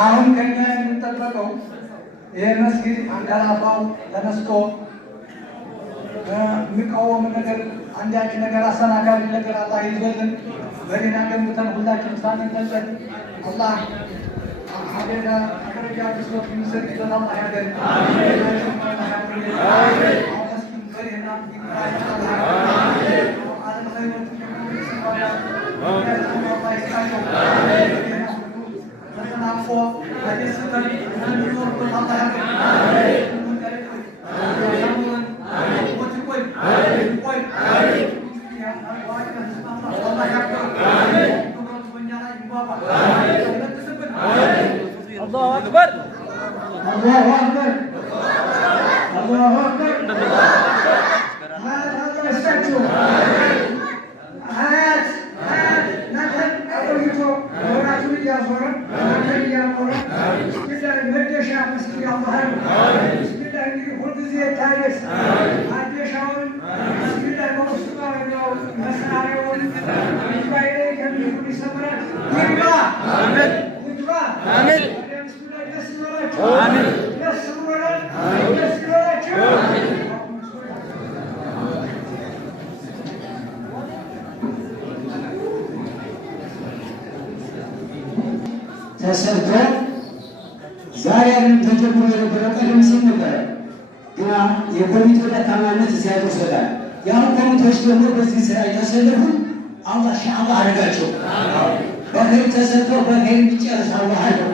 አሁን ከኛ የሚጠበቀው ይህ መስጊድ አንቀላፋው ተነስቶ የሚቃወም ነገር አንዳች ነገር አሰናካሪ ነገር አላህ ይዞልን በዲና ገንብተን ሁላችን ሳንንጠልጠል አላህ ሀገዳ ደረጃ ብሶት የሚሰጥበት አላህ ያገር الله أكبر الله أكبر الله أكبر هذا استكتوا هات نحن أقولكم وراتوا يا فرن نحن يا فرن بسم الله المدشة بسم الله بسم الله يقول زي تاريخ هادشون بسم الله موسوعة يوم مسارون مجبائي كم يكون سمرة ويبا آمين ويبا آمين آمين ተሰርቶ ዛሬም ተጀምሮ የነበረው ቀደም ሲል ነበረ፣ ግና የኮሚቴው ደካማነት እዚያ ተወሰዳል። ያሁን ኮሚቴዎች ደግሞ በዚህ ስራ የተሰለፉ አላህ ሻአላ አደረጋቸው። በኸይር ተሰርተው በኸይር እንዲጨርስ አላህ አለው።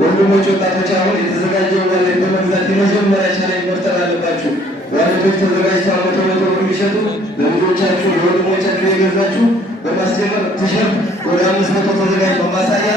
ወንድሞች ወጣቶች አሁን የተዘጋጀው ማለት በመግዛት የመጀመሪያ ቻናል መፍጠር አለባችሁ። ወንዶች ተዘጋጅተው መቶ የሚሸጡ ለልጆቻችሁ ለወንድሞቻችሁ የገዛችሁ በማስጀመር ቲሸርት ወደ 500 ተዘጋጅተው ማሳያ